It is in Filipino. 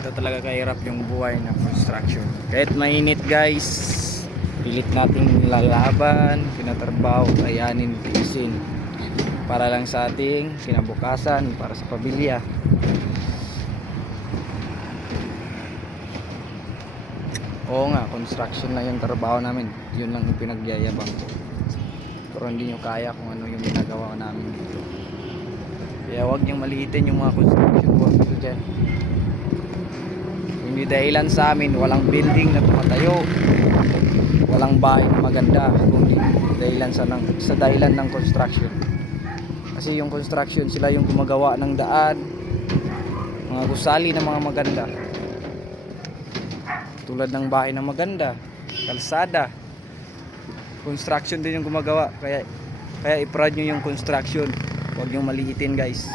Ganito talaga kahirap yung buhay ng construction. Kahit mainit guys, pilit nating lalaban, pinatrabaho, kayanin, tiisin. Para lang sa ating kinabukasan, para sa pamilya. Oo nga, construction na yung trabaho namin. Yun lang yung pinagyayabang ko. Pero hindi nyo kaya kung ano yung ginagawa namin dito. Kaya huwag niyong maliitin yung mga construction work ko dyan. Hindi dahilan sa amin, walang building na tumatayo, walang bahay na maganda, kundi dahilan sa dahilan ng construction. Kasi yung construction, sila yung gumagawa ng daan, mga gusali na mga maganda, tulad ng bahay na maganda, kalsada. Construction din yung gumagawa. Kaya i-proud nyo yung construction, huwag nyo maliitin guys.